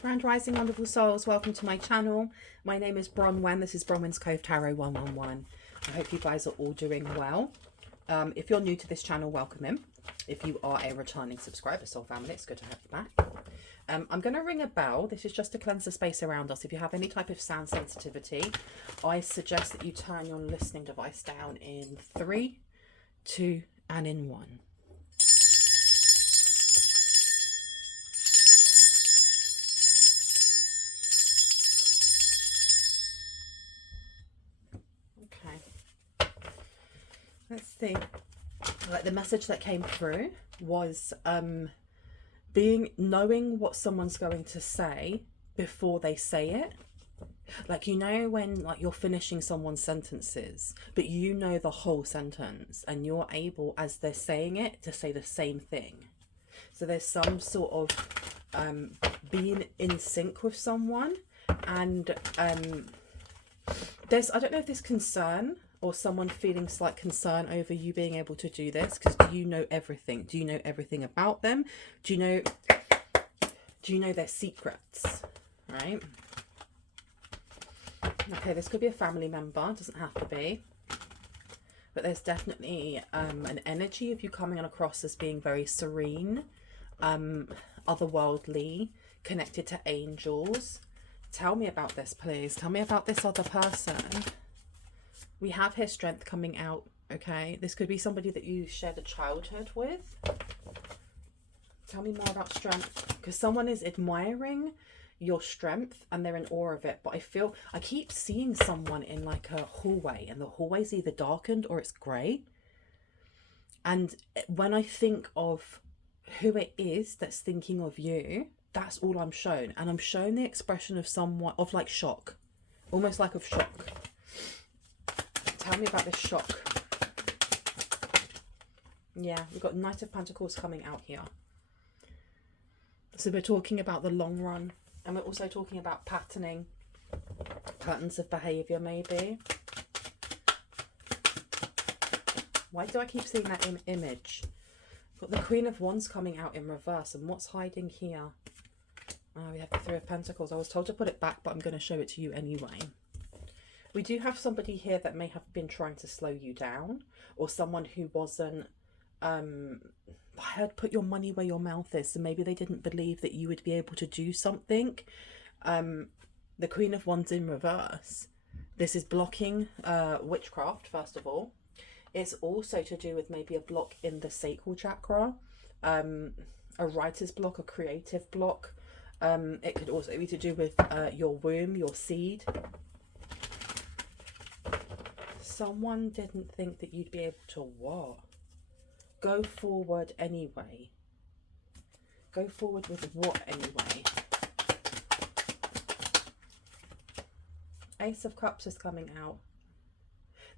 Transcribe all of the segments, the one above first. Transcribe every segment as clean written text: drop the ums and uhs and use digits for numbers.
Grand Rising, wonderful souls, welcome to my channel. My name is Bronwen. This is Bronwen's Cove Tarot 111. I hope you guys are all doing well. If you're new to this channel, welcome in. If you are a returning subscriber, soul family, it's good to have you back. I'm going to ring a bell. This is just to cleanse the space around us. If you have any type of sound sensitivity, I suggest that you turn your listening device down in 3, 2, and in 1. Okay, let's see. Like, the message that came through was knowing what someone's going to say before they say it. Like, you know, when like you're finishing someone's sentences, but you know the whole sentence and you're able, as they're saying it, to say the same thing. So there's some sort of being in sync with someone, and there's, I don't know if there's concern or someone feeling slight concern over you being able to do this, because do you know everything? Do you know everything about them? Do you know their secrets, right? Okay, this could be a family member, doesn't have to be, but there's definitely an energy of you coming across as being very serene, otherworldly, connected to angels. Tell me about this, please. Tell me about this other person. We have here strength coming out, okay? This could be somebody that you shared a childhood with. Tell me more about strength, because someone is admiring your strength and they're in awe of it. But I keep seeing someone in like a hallway, and the hallway's either darkened or it's grey. And when I think of who it is that's thinking of you, that's all I'm shown. And I'm shown the expression of someone of like shock, almost like of shock. Tell me about this shock. Yeah, we've got Knight of Pentacles coming out here. So we're talking about the long run, and we're also talking about patterns of behaviour maybe. Why do I keep seeing that image? Got the Queen of Wands coming out in reverse, and what's hiding here? Oh, we have the Three of Pentacles. I was told to put it back, but I'm going to show it to you anyway. We do have somebody here that may have been trying to slow you down, or someone who wasn't, I heard put your money where your mouth is, so maybe they didn't believe that you would be able to do something. The Queen of Wands in reverse. This is blocking witchcraft, first of all. It's also to do with maybe a block in the sacral chakra, a writer's block, a creative block. It could also be to do with your womb, your seed. Someone didn't think that you'd be able to what? Go forward anyway. Go forward with what anyway? Ace of Cups is coming out.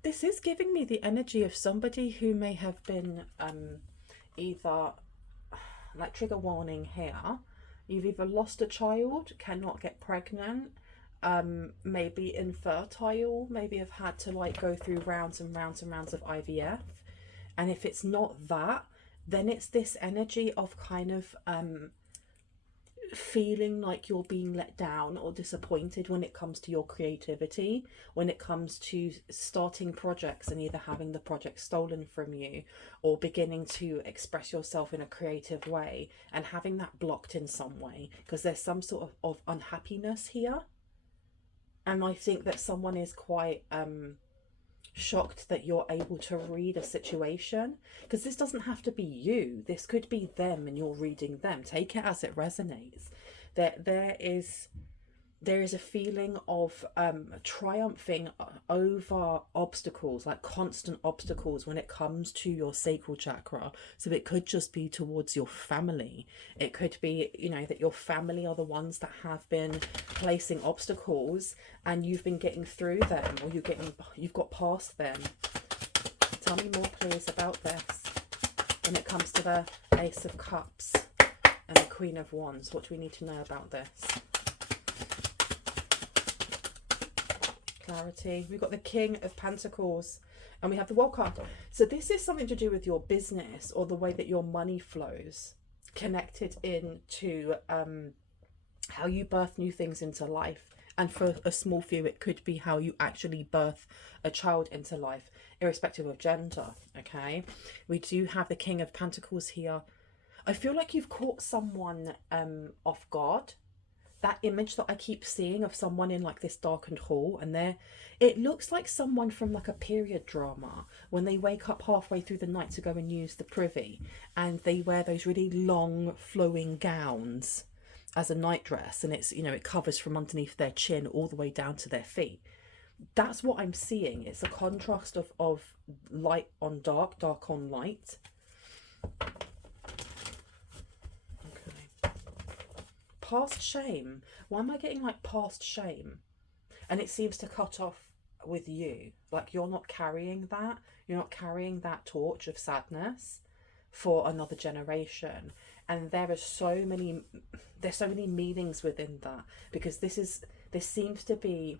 This is giving me the energy of somebody who may have been either, like, trigger warning here. You've either lost a child, cannot get pregnant, maybe infertile, maybe have had to like go through rounds and rounds and rounds of IVF. And if it's not that, then it's this energy of kind of feeling like you're being let down or disappointed when it comes to your creativity, when it comes to starting projects and either having the project stolen from you or beginning to express yourself in a creative way and having that blocked in some way, because there's some sort of unhappiness here. And I think that someone is quite shocked that you're able to read a situation, because this doesn't have to be you. This could be them and you're reading them. Take it as it resonates. There is a feeling of triumphing over obstacles, like constant obstacles when it comes to your sacral chakra. So it could just be towards your family. It could be, you know, that your family are the ones that have been placing obstacles and you've been getting through them, or you've got past them. Tell me more, please, about this when it comes to the Ace of Cups and the Queen of Wands. What do we need to know about this? Clarity. We've got the King of Pentacles and we have the World card. So this is something to do with your business or the way that your money flows, connected into how you birth new things into life. And for a small few, it could be how you actually birth a child into life, irrespective of gender, okay? We do have the King of Pentacles here. I feel like you've caught someone off guard. That image that I keep seeing of someone in like this darkened hall, and it looks like someone from like a period drama when they wake up halfway through the night to go and use the privy, and they wear those really long flowing gowns as a nightdress, and it's, you know, it covers from underneath their chin all the way down to their feet. That's what I'm seeing. It's a contrast of light on dark, dark on light. Okay. Past shame. Why am I getting like past shame? And it seems to cut off with you. Like you're not carrying that. You're not carrying that torch of sadness for another generation. And there's so many meanings within that, because this seems to be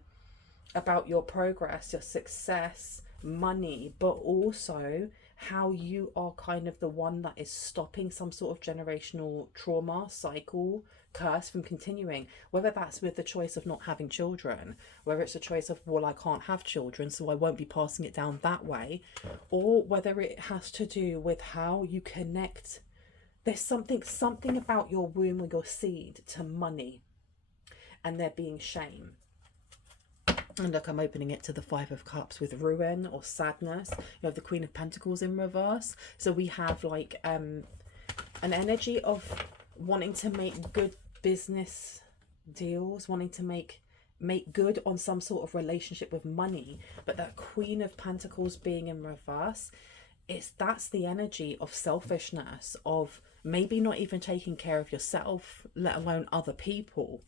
about your progress, your success, money, but also how you are kind of the one that is stopping some sort of generational trauma, cycle, curse from continuing. Whether that's with the choice of not having children, whether it's a choice of, well, I can't have children, so I won't be passing it down that way, or whether it has to do with how you connect. There's something about your womb or your seed to money, and there being shame. And look, I'm opening it to the Five of Cups with ruin or sadness. You have the Queen of Pentacles in reverse. So we have like an energy of wanting to make good business deals, wanting to make good on some sort of relationship with money. But that Queen of Pentacles being in reverse, that's the energy of selfishness, of maybe not even taking care of yourself, let alone other people.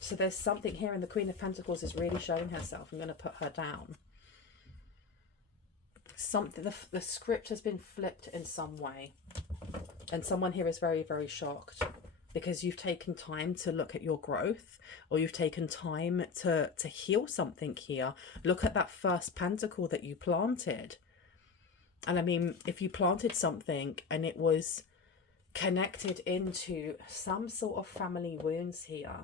So there's something here, and the Queen of Pentacles is really showing herself. I'm going to put her down. Something, the script has been flipped in some way. And someone here is very, very shocked because you've taken time to look at your growth, or you've taken time to heal something here. Look at that first pentacle that you planted. And I mean, if you planted something and it was connected into some sort of family wounds here,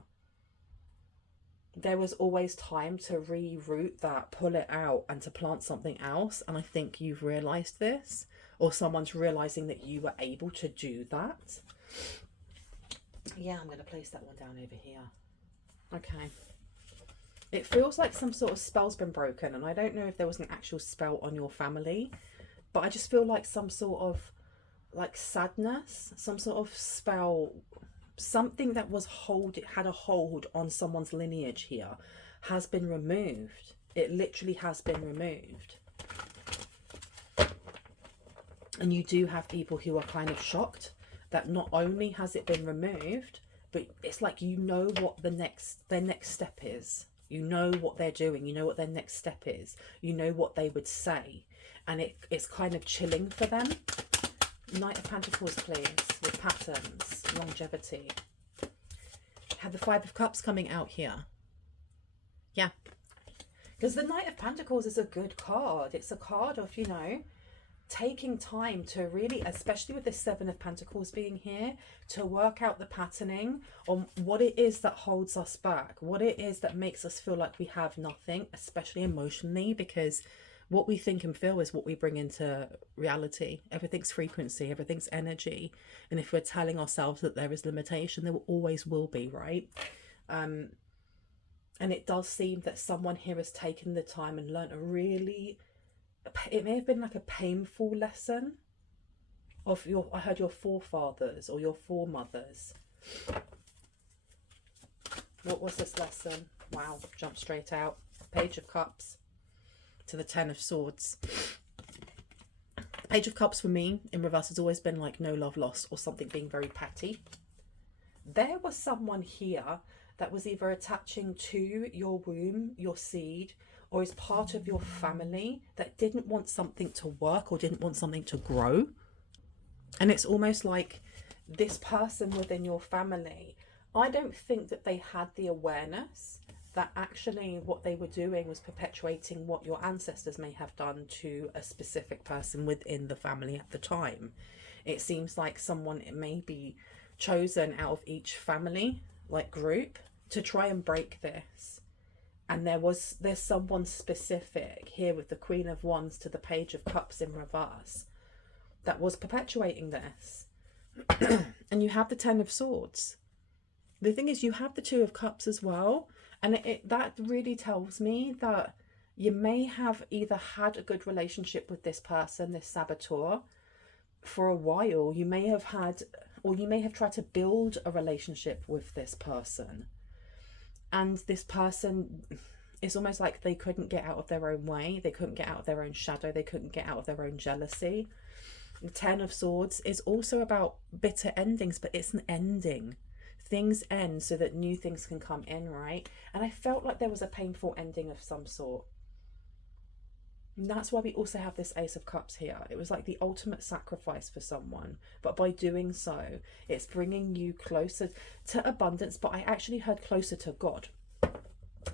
there was always time to reroot that, pull it out, and to plant something else. And I think you've realized this, or someone's realizing that you were able to do that. Yeah, I'm going to place that one down over here. Okay. It feels like some sort of spell's been broken, and I don't know if there was an actual spell on your family, but I just feel like some sort of like sadness, some sort of spell, something that was had a hold on someone's lineage here has been removed. It literally has been removed. And you do have people who are kind of shocked that not only has it been removed, but it's like, you know what their next step is. You know what they're doing. You know what their next step is. You know what they would say. And it's kind of chilling for them. Knight of Pentacles, please, with patterns, longevity. Have the Five of Cups coming out here. Yeah. Because the Knight of Pentacles is a good card. It's a card of, you know, taking time to really, especially with the Seven of Pentacles being here, to work out the patterning on what it is that holds us back, what it is that makes us feel like we have nothing, especially emotionally, because what we think and feel is what we bring into reality. Everything's frequency, everything's energy. And if we're telling ourselves that there is limitation, there always will be, right? And it does seem that someone here has taken the time and learned a really, it may have been like a painful lesson of I heard your forefathers or your foremothers. What was this lesson? Wow, jump straight out. Page of Cups to the Ten of Swords. The Page of Cups for me in reverse has always been like no love lost, or something being very petty. There was someone here that was either attaching to your womb, your seed, or is part of your family that didn't want something to work or didn't want something to grow. And it's almost like this person within your family, I don't think that they had the awareness that actually what they were doing was perpetuating what your ancestors may have done to a specific person within the family at the time. It seems like someone, it may be chosen out of each family, like group, to try and break this. And there's someone specific here with the Queen of Wands to the Page of Cups in reverse that was perpetuating this. And you have the Ten of Swords. The thing is, you have the Two of Cups as well. And that really tells me that you may have either had a good relationship with this person, this saboteur, for a while. You may have had, or you may have tried to build a relationship with this person. And this person, it's almost like they couldn't get out of their own way. They couldn't get out of their own shadow. They couldn't get out of their own jealousy. The Ten of Swords is also about bitter endings, but it's an ending. Things end so that new things can come in, right? And I felt like there was a painful ending of some sort. And that's why we also have this Ace of Cups here. It was like the ultimate sacrifice for someone. But by doing so, it's bringing you closer to abundance. But I actually heard closer to God.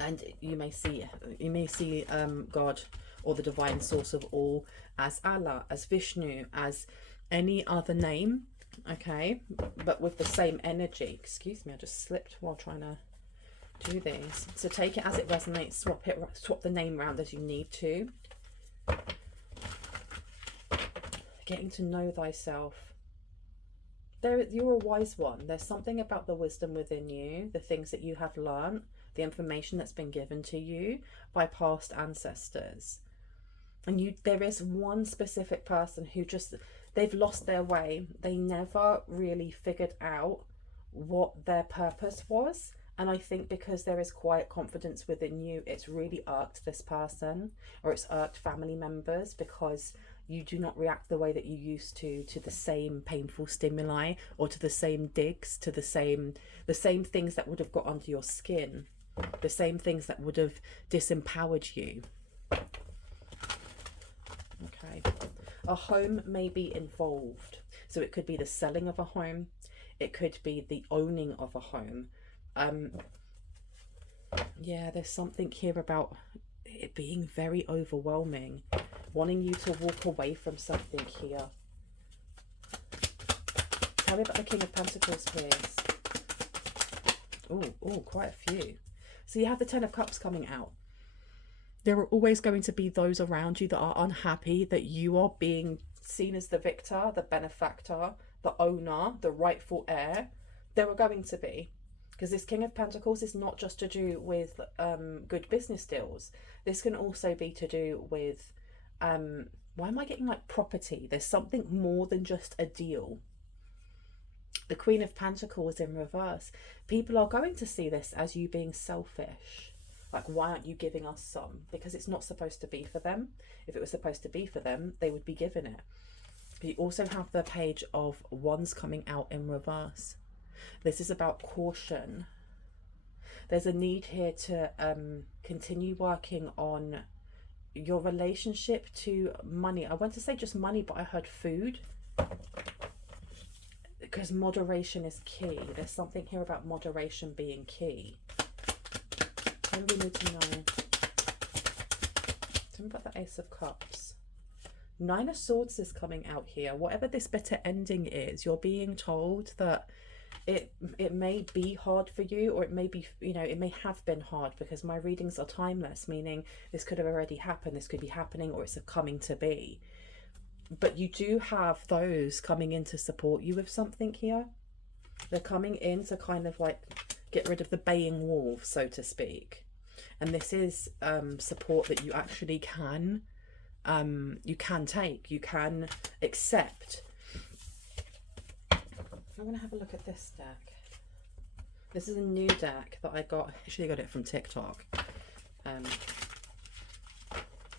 And you may see God, or the divine source of all, as Allah, as Vishnu, as any other name. Okay, but with the same energy. Excuse me, I just slipped while trying to do these. So take it as it resonates. Swap the name around as you need to. Getting to know thyself. You're a wise one. There's something about the wisdom within you, the things that you have learned, the information that's been given to you by past ancestors. And there is one specific person who they've lost their way. They never really figured out what their purpose was. And I think because there is quiet confidence within you, it's really irked this person, or it's irked family members, because you do not react the way that you used to the same painful stimuli, or to the same digs, to the same things that would have got under your skin, the same things that would have disempowered you. Okay. A home may be involved. So it could be the selling of a home. It could be the owning of a home. Yeah, there's something here about it being very overwhelming. Wanting you to walk away from something here. Tell me about the King of Pentacles, please. Oh, quite a few. So you have the Ten of Cups coming out. There are always going to be those around you that are unhappy that you are being seen as the victor, the benefactor, the owner, the rightful heir. There are going to be. Because this King of Pentacles is not just to do with good business deals. This can also be to do with, why am I getting like property? There's something more than just a deal. The Queen of Pentacles in reverse. People are going to see this as you being selfish. Like, why aren't you giving us some? Because it's not supposed to be for them. If it was supposed to be for them, they would be given it. But you also have the Page of Wands coming out in reverse. This is about caution. There's a need here to continue working on your relationship to money. I want to say just money, but I heard food. Because moderation is key. There's something here about moderation being key. What do we need to know? Tell me about the Ace of Cups. Nine of Swords is coming out here. Whatever this bitter ending is, you're being told that it may be hard for you, or it may be, it may have been hard, because my readings are timeless, meaning this could have already happened, this could be happening, or it's coming to be. But you do have those coming in to support you with something here. They're coming in to kind of like get rid of the baying wolves, so to speak. And this is support that you actually can take, you can accept. I want to have a look at this deck. This is a new deck that I actually got it from TikTok.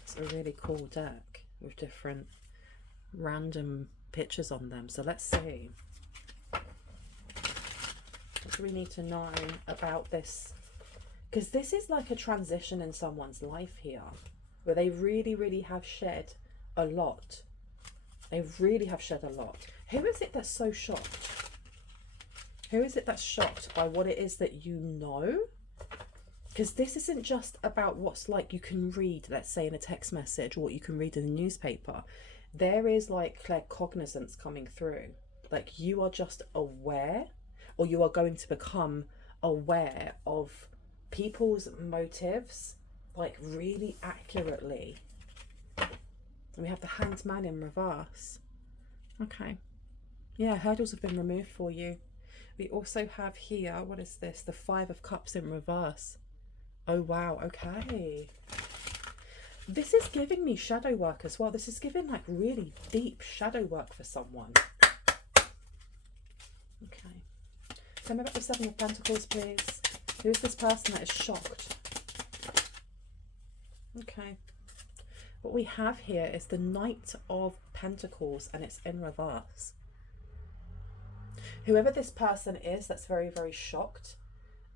It's a really cool deck with different random pictures on them. So let's see. What do we need to know about this? Because this is like a transition in someone's life here, where they really, really have shed a lot. They really have shed a lot. Who is it that's so shocked? Who is it that's shocked by what it is that you know? Because this isn't just about what's like you can read, let's say in a text message, or what you can read in a newspaper. There is like claircognizance coming through. Like you are just aware or you are going to become aware of people's motives, like really accurately. And we have the Hanged Man in reverse. Okay. Yeah, hurdles have been removed for you. We also have here, what is this? The Five of Cups in reverse. Oh, wow. Okay. This is giving me shadow work as well. This is giving like really deep shadow work for someone. Okay. Tell me about the Seven of Pentacles, please. Who is this person that is shocked? Okay. What we have here is the Knight of Pentacles, and it's in reverse. Whoever this person is that's very, very shocked,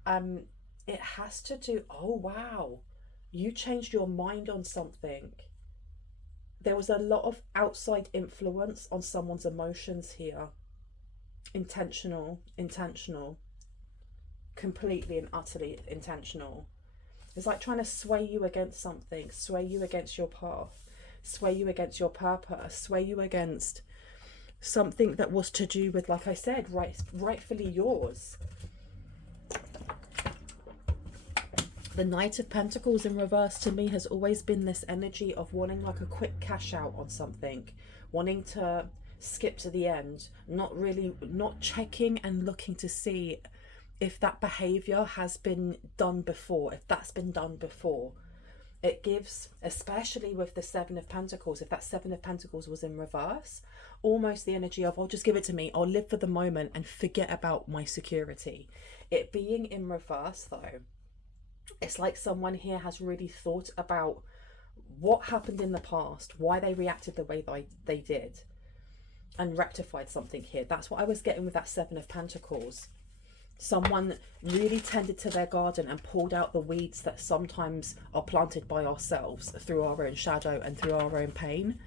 it has to do... Oh, wow. You changed your mind on something. There was a lot of outside influence on someone's emotions here. Intentional. Completely and utterly intentional. It's like trying to sway you against something, sway you against your path, sway you against your purpose, sway you against something that was to do with, like I said, rightfully yours. The Knight of Pentacles in reverse to me has always been this energy of wanting like a quick cash out on something, wanting to skip to the end, not checking and looking to see if that behavior has been done before, if that's been done before. It gives, especially with the Seven of Pentacles, if that Seven of Pentacles was in reverse, almost the energy of, oh, just give it to me, I'll live for the moment and forget about my security. It being in reverse though, it's like someone here has really thought about what happened in the past, why they reacted the way they did, and rectified something here. That's what I was getting with that Seven of Pentacles. Someone really tended to their garden and pulled out the weeds that sometimes are planted by ourselves through our own shadow and through our own pain,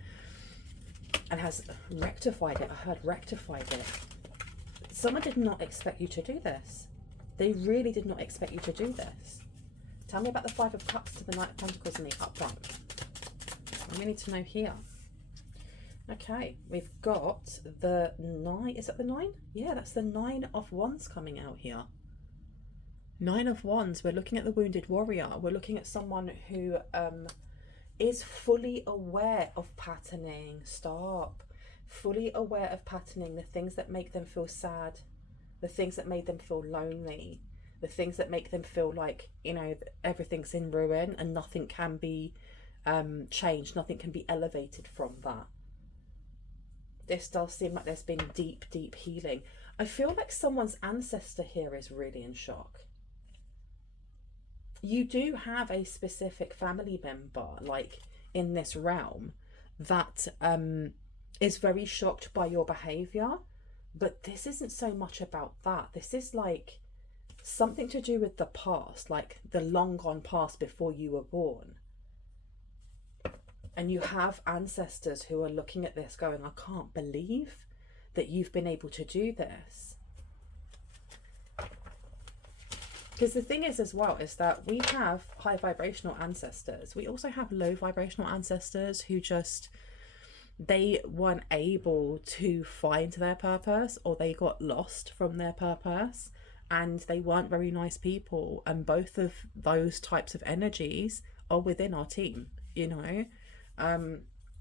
and has rectified it. I heard rectified it. Someone did not expect you to do this. They really did not expect you to do this. Tell me about the Five of Cups to the Knight of Pentacles in the upright. We need to know here. Okay, we've got the 9. Is that the 9? Yeah, that's the 9 of Wands coming out here. 9 of Wands. We're looking at the wounded warrior. We're looking at someone who is fully aware of patterning. Stop. Fully aware of patterning. The things that make them feel sad. The things that made them feel lonely. The things that make them feel like, you know, everything's in ruin and nothing can be changed. Nothing can be elevated from that. This does seem like there's been deep, deep healing. I feel like someone's ancestor here is really in shock. You do have a specific family member, like in this realm, that is very shocked by your behaviour. But this isn't so much about that. This is like something to do with the past, like the long gone past before you were born. And you have ancestors who are looking at this going, I can't believe that you've been able to do this. Because the thing is as well, is that we have high vibrational ancestors. We also have low vibrational ancestors who just, they weren't able to find their purpose, or they got lost from their purpose, and they weren't very nice people. And both of those types of energies are within our team, you know.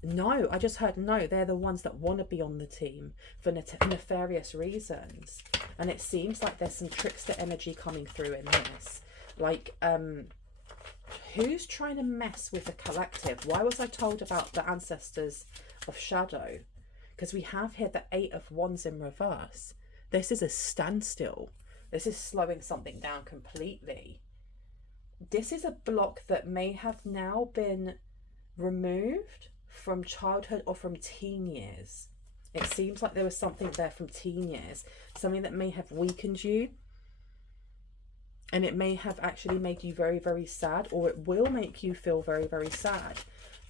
No, I just heard no. They're the ones that want to be on the team for nefarious reasons. And it seems like there's some trickster energy coming through in this. Like, who's trying to mess with the collective? Why was I told about the ancestors of shadow? Because we have here the 8 of Wands in reverse. This is a standstill. This is slowing something down completely. This is a block that may have now been removed from childhood or from teen years. It seems like there was something there from teen years, something that may have weakened you, and it may have actually made you very, very sad, or it will make you feel very, very sad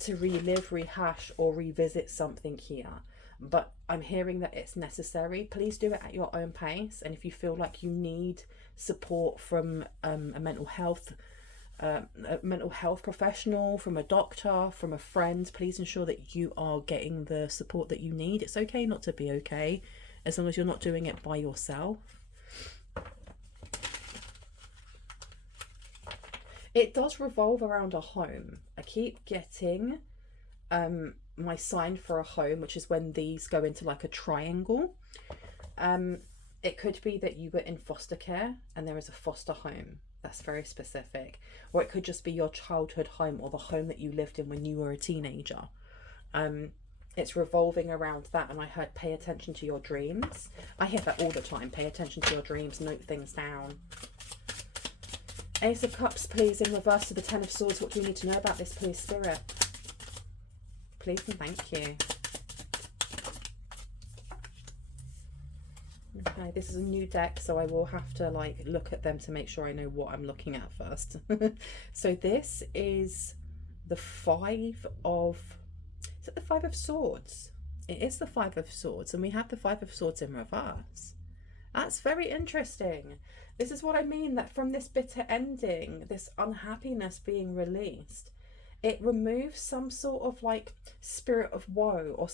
to relive, rehash, or revisit something here. But I'm hearing that it's necessary. Please do it at your own pace, and if you feel like you need support from a mental health professional, from a doctor, from a friend, please ensure that you are getting the support that you need. It's okay not to be okay, as long as you're not doing it by yourself. It does revolve around a home. I keep getting my sign for a home, which is when these go into like a triangle. It could be that you were in foster care and there is a foster home. That's very specific. Or it could just be your childhood home or the home that you lived in when you were a teenager. It's revolving around that. And I heard pay attention to your dreams. I hear that all the time. Pay attention to your dreams. Note things down. Ace of Cups, please, in reverse to the Ten of Swords. What do we need to know about this, please, Spirit? Please and thank you. Okay, this is a new deck, so I will have to like look at them to make sure I know what I'm looking at first. So this is the Five of... Is it the Five of Swords? It is the Five of Swords, and we have the Five of Swords in reverse. That's very interesting. This is what I mean, that from this bitter ending, this unhappiness being released, it removes some sort of like spirit of woe or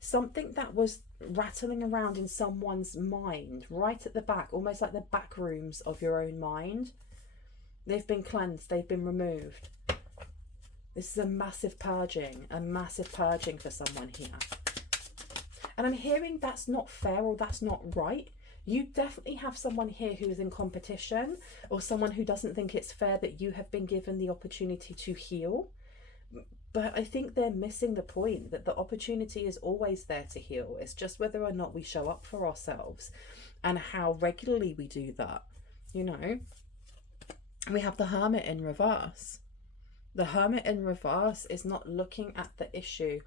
something that was rattling around in someone's mind right at the back, almost like the back rooms of your own mind. They've been cleansed, they've been removed. This is a massive purging for someone here. And I'm hearing that's not fair or that's not right. You definitely have someone here who is in competition, or someone who doesn't think it's fair that you have been given the opportunity to heal. But I think they're missing the point that the opportunity is always there to heal. It's just whether or not we show up for ourselves and how regularly we do that. You know, we have the Hermit in reverse. The Hermit in reverse is not looking at the issue.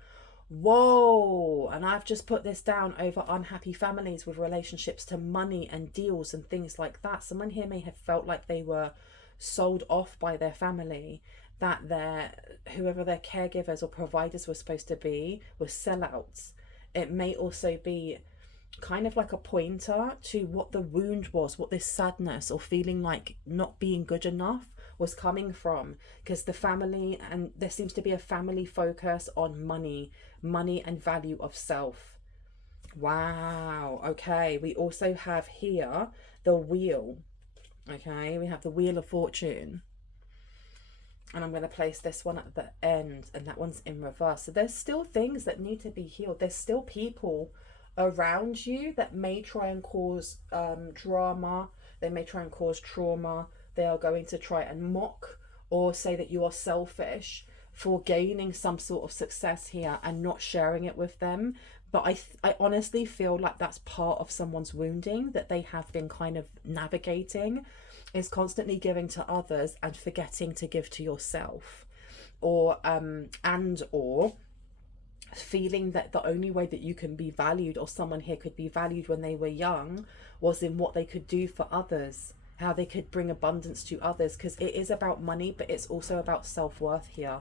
Whoa, and I've just put this down over unhappy families with relationships to money and deals and things like that. Someone here may have felt like they were sold off by their family, that whoever their caregivers or providers were supposed to be were sellouts. It may also be kind of like a pointer to what the wound was, what this sadness or feeling like not being good enough was coming from, because the family, and there seems to be a family focus on money and value of self. Wow. Okay, we also have here the Wheel. Okay, we have the Wheel of Fortune, and I'm going to place this one at the end, and that one's in reverse. So there's still things that need to be healed. There's still people around you that may try and cause drama. They may try and cause trauma. They are going to try and mock or say that you are selfish for gaining some sort of success here and not sharing it with them. But I honestly feel like that's part of someone's wounding that they have been kind of navigating, is constantly giving to others and forgetting to give to yourself, or feeling that the only way that you can be valued, or someone here could be valued when they were young, was in what they could do for others, how they could bring abundance to others, because it is about money, but it's also about self-worth here.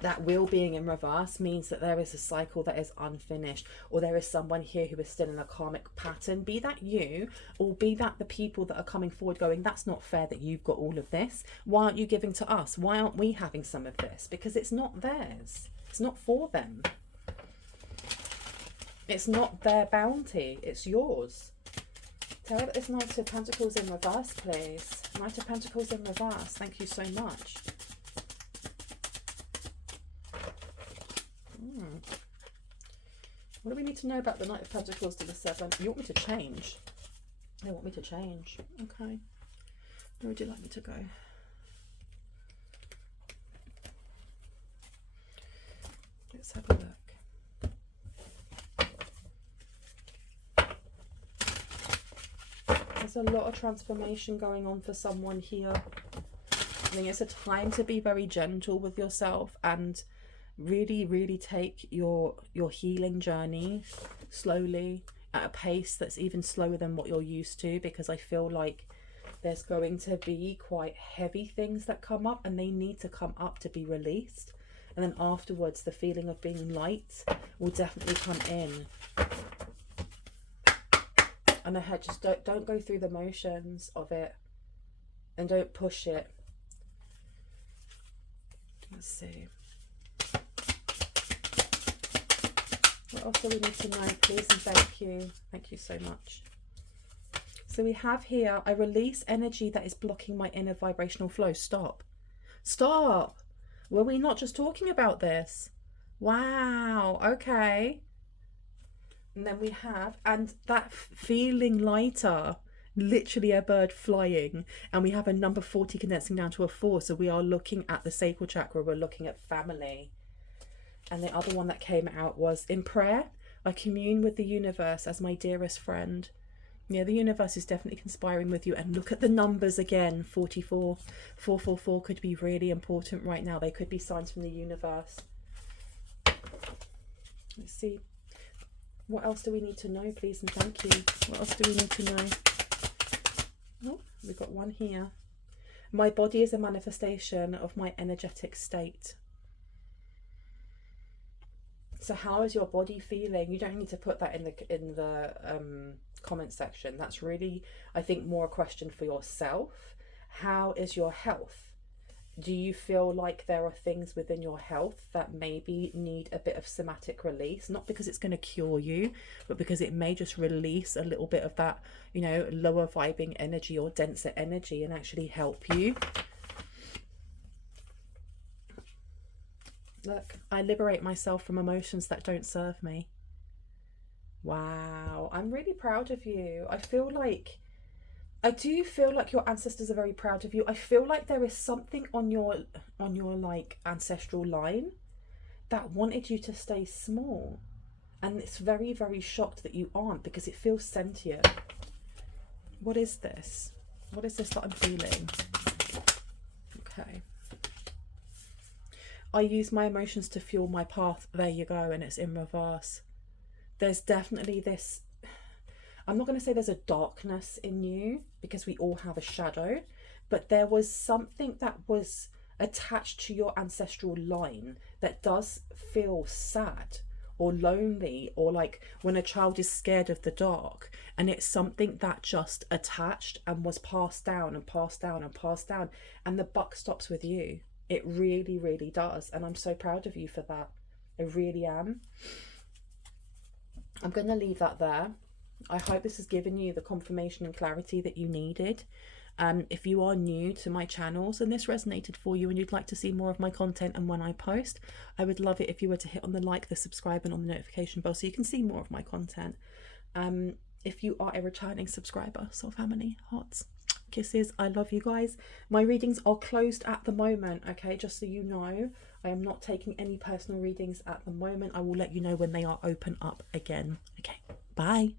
That Wheel being in reverse means that there is a cycle that is unfinished, or there is someone here who is still in a karmic pattern, be that you, or be that the people that are coming forward going, that's not fair that you've got all of this. Why aren't you giving to us? Why aren't we having some of this? Because it's not theirs. It's not for them. It's not their bounty. It's yours. Tell me about this Knight of Pentacles in reverse, please. Knight of Pentacles in reverse. Thank you so much. What do we need to know about the Knight of Pentacles to the Seven? You want me to change? They want me to change. Okay. Where would you like me to go? Let's have a look. There's a lot of transformation going on for someone here. I think it's a time to be very gentle with yourself and really take your healing journey slowly, at a pace that's even slower than what you're used to, because I feel like there's going to be quite heavy things that come up, and they need to come up to be released, and then afterwards the feeling of being light will definitely come in. And I had just don't go through the motions of it, and don't push it. Let's see. What else do we need to know, please and thank you. Thank you so much. So we have here, I release energy that is blocking my inner vibrational flow. Stop. Stop. Were we not just talking about this? Wow. Okay. And then we have, and that feeling lighter, literally a bird flying. And we have a number 40 condensing down to a 4. So we are looking at the sacral chakra. We're looking at family. And the other one that came out was, in prayer, I commune with the universe as my dearest friend. Yeah, the universe is definitely conspiring with you. And look at the numbers again. 44, 444 could be really important right now. They could be signs from the universe. Let's see. What else do we need to know, please and thank you? What else do we need to know? Oh, we've got one here. My body is a manifestation of my energetic state. So how is your body feeling? You don't need to put that in the comment section. That's really, I think, more a question for yourself. How is your health? Do you feel like there are things within your health that maybe need a bit of somatic release? Not because it's going to cure you, but because it may just release a little bit of that, you know, lower vibing energy or denser energy and actually help you. Look, I liberate myself from emotions that don't serve me. Wow, I'm really proud of you. I do feel like your ancestors are very proud of you. I feel like there is something on your like ancestral line that wanted you to stay small. And it's very, very shocked that you aren't, because it feels sentient. What is this? What is this that I'm feeling? Okay. I use my emotions to fuel my path. There you go. And it's in reverse. There's definitely this, I'm not going to say there's a darkness in you, because we all have a shadow, but there was something that was attached to your ancestral line that does feel sad or lonely, or like when a child is scared of the dark, and it's something that just attached and was passed down and passed down and passed down, and the buck stops with you. It really, really does. And I'm so proud of you for that. I really am. I'm going to leave that there. I hope this has given you the confirmation and clarity that you needed. If you are new to my channels and this resonated for you and you'd like to see more of my content and when I post, I would love it if you were to hit on the like, the subscribe and on the notification bell so you can see more of my content. If you are a returning subscriber, soul family, hearts, kisses, I love you guys. My readings are closed at the moment, okay, just so you know. I am not taking any personal readings at the moment. I will let you know when they are open up again. Okay, bye.